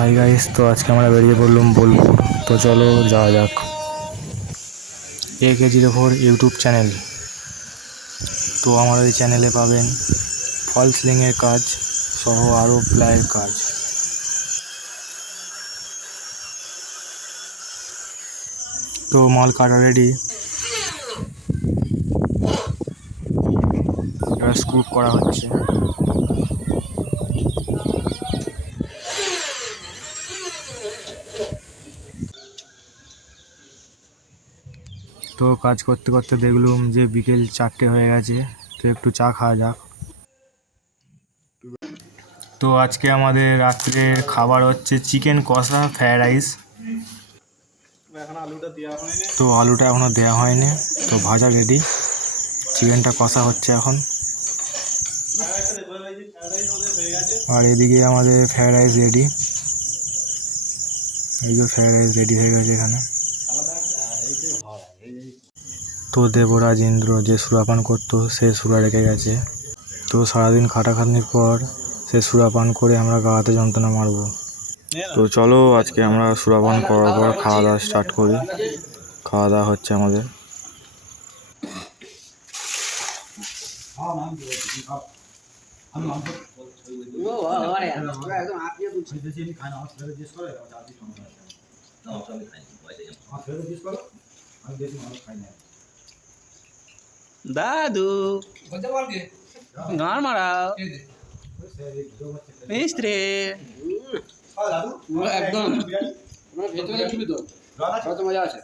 Hi guys, তো আজকে আমরা বেরিয়ে পড়লাম বোলপুর। তো চলো যাওয়া যাক। AK04 YouTube channel. তো আমার এই চ্যানেলে পাবেন ফল সিলিংয়ের কাজ সহ আরও প্লাইয়ের কাজ। তো মাল কাটা রেডি, এবার স্ক্রুপ করা হচ্ছে। তো কাজ করতে করতে দেখলাম যে বিকেল 4টে হয়ে গেছে, তো একটু চা খাওয়া যাক। তো আজকে আমাদের রাত্রে খাবার হচ্ছে চিকেন কষা, ফ্রায়েড রাইস। তো আলুটা এখনও দেওয়া হয়নি, তো ভাজা রেডি, চিকেনটা কষা হচ্ছে এখন। আর এদিকে আমাদের ফ্রায়েড রাইস রেডি। এই যে ফ্রায়েড রাইস রেডি হয়ে গেছে এখানে। তো দেবরাজ ইন্দ্র যে সুরাপান করতো সে সুরা রেখে গেছে। তো সারাদিন খাটাখাটনির পর সে সুরাপান করে আমরা গাতে যন্ত্রণা মারবো। তো চলো আজকে আমরা সুরাপান করার পর খাওয়া দাওয়া স্টার্ট করি। খাওয়া দাওয়া হচ্ছে আমাদের। দাদু গান মারাও মিস্ত্রি একদম মজা আছে।